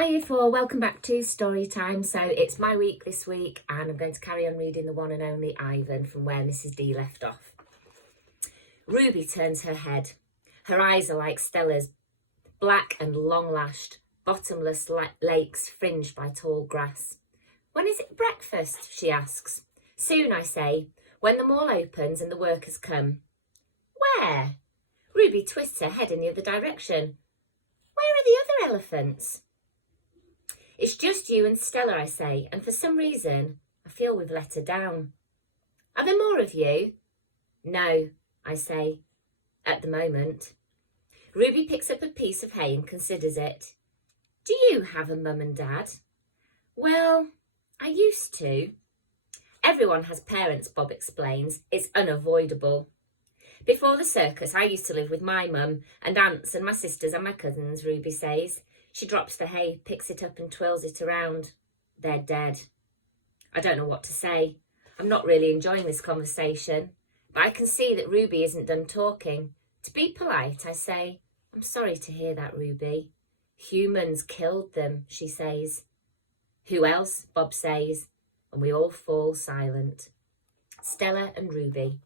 Hi Year 4, welcome back to Story Time. So it's my week this week and I'm going to carry on reading the one and only Ivan from where Mrs D left off. Ruby turns her head. Her eyes are like Stella's, black and long-lashed, bottomless lakes fringed by tall grass. When is it breakfast? She asks. Soon, I say, when the mall opens and the workers come. Where? Ruby twists her head in the other direction. Where are the other elephants? It's just you and Stella, I say, and for some reason, I feel we've let her down. Are there more of you? No, I say, at the moment. Ruby picks up a piece of hay and considers it. Do you have a mum and dad? Well, I used to. Everyone has parents, Bob explains. It's unavoidable. Before the circus, I used to live with my mum and aunts and my sisters and my cousins, Ruby says. She drops the hay, picks it up and twirls it around. They're dead. I don't know what to say. I'm not really enjoying this conversation, but I can see that Ruby isn't done talking. To be polite, I say, I'm sorry to hear that, Ruby. Humans killed them, she says. Who else? Bob says, and we all fall silent. Stella and Ruby.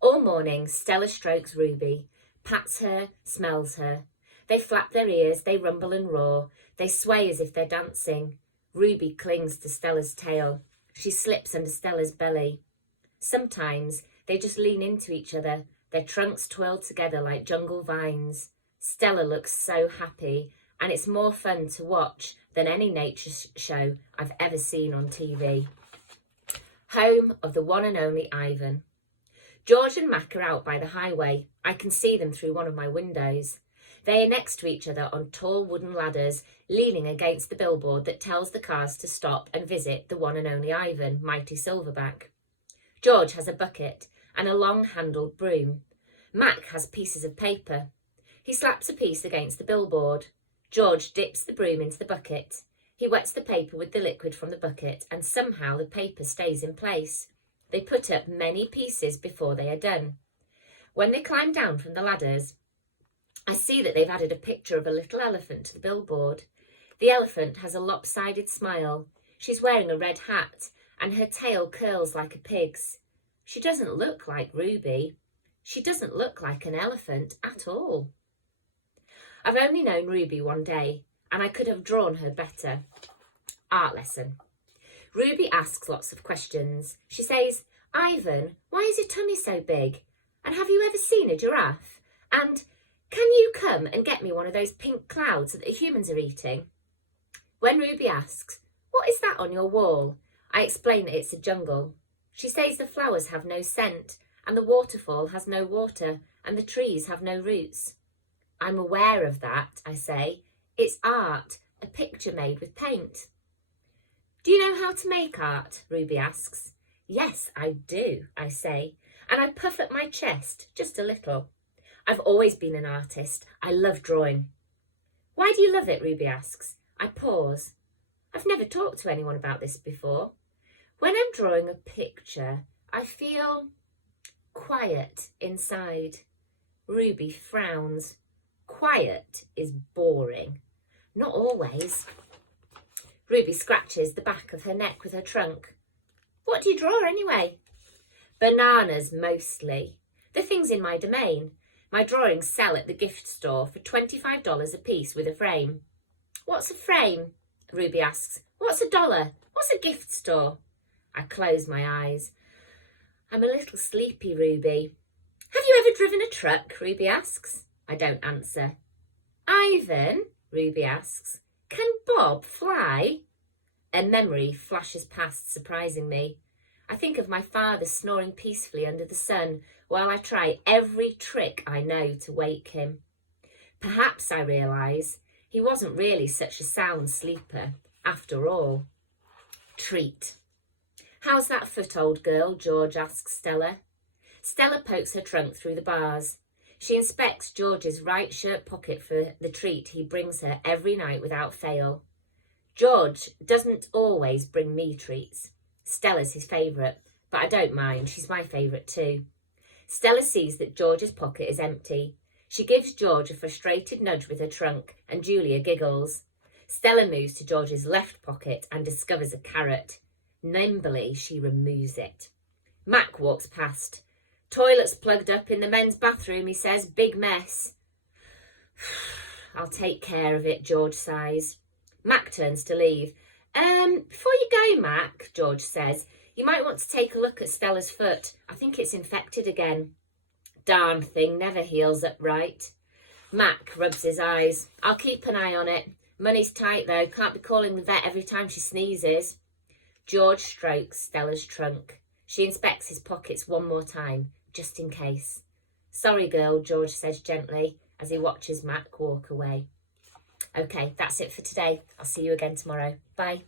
All morning, Stella strokes Ruby, pats her, smells her. They flap their ears, they rumble and roar, they sway as if they're dancing. Ruby clings to Stella's tail. She slips under Stella's belly. Sometimes they just lean into each other, their trunks twirled together like jungle vines. Stella looks so happy, and it's more fun to watch than any nature show I've ever seen on TV. Home of the one and only Ivan. George and Mac are out by the highway. I can see them through one of my windows. They are next to each other on tall wooden ladders, leaning against the billboard that tells the cars to stop and visit the one and only Ivan, Mighty Silverback. George has a bucket and a long-handled broom. Mac has pieces of paper. He slaps a piece against the billboard. George dips the broom into the bucket. He wets the paper with the liquid from the bucket, and somehow the paper stays in place. They put up many pieces before they are done. When they climb down from the ladders, I see that they've added a picture of a little elephant to the billboard. The elephant has a lopsided smile. She's wearing a red hat, and her tail curls like a pig's. She doesn't look like Ruby. She doesn't look like an elephant at all. I've only known Ruby one day, and I could have drawn her better. Art lesson. Ruby asks lots of questions. She says, Ivan, why is your tummy so big? And have you ever seen a giraffe? And can you come and get me one of those pink clouds that the humans are eating? When Ruby asks, what is that on your wall? I explain that it's a jungle. She says the flowers have no scent, and the waterfall has no water, and the trees have no roots. I'm aware of that, I say. It's art, a picture made with paint. Do you know how to make art? Ruby asks. Yes, I do, I say, and I puff up my chest just a little. I've always been an artist. I love drawing. Why do you love it? Ruby asks. I pause. I've never talked to anyone about this before. When I'm drawing a picture, I feel quiet inside. Ruby frowns. Quiet is boring. Not always. Ruby scratches the back of her neck with her trunk. What do you draw anyway? Bananas mostly. The things in my domain. My drawings sell at the gift store for $25 a piece with a frame. What's a frame? Ruby asks. What's $1? What's a gift store? I close my eyes. I'm a little sleepy, Ruby. Have you ever driven a truck? Ruby asks. I don't answer. Ivan, Ruby asks, can Bob fly? A memory flashes past, surprising me. I think of my father snoring peacefully under the sun while I try every trick I know to wake him. Perhaps, I realise, he wasn't really such a sound sleeper after all. Treat. How's that foot, old girl? George asks Stella. Stella pokes her trunk through the bars. She inspects George's right shirt pocket for the treat he brings her every night without fail. George doesn't always bring me treats. Stella's his favourite, but I don't mind. She's my favourite too. Stella sees that George's pocket is empty. She gives George a frustrated nudge with her trunk, and Julia giggles. Stella moves to George's left pocket and discovers a carrot. Nimbly, she removes it. Mac walks past. Toilet's plugged up in the men's bathroom, he says. Big mess. I'll take care of it, George sighs. Mac turns to leave. Before you go, Mac, George says, you might want to take a look at Stella's foot. I think it's infected again. Darn thing never heals up right. Mac rubs his eyes. I'll keep an eye on it. Money's tight though. Can't be calling the vet every time she sneezes. George strokes Stella's trunk. She inspects his pockets one more time, just in case. Sorry, girl, George says gently as he watches Mac walk away. Okay, that's it for today. I'll see you again tomorrow. Bye.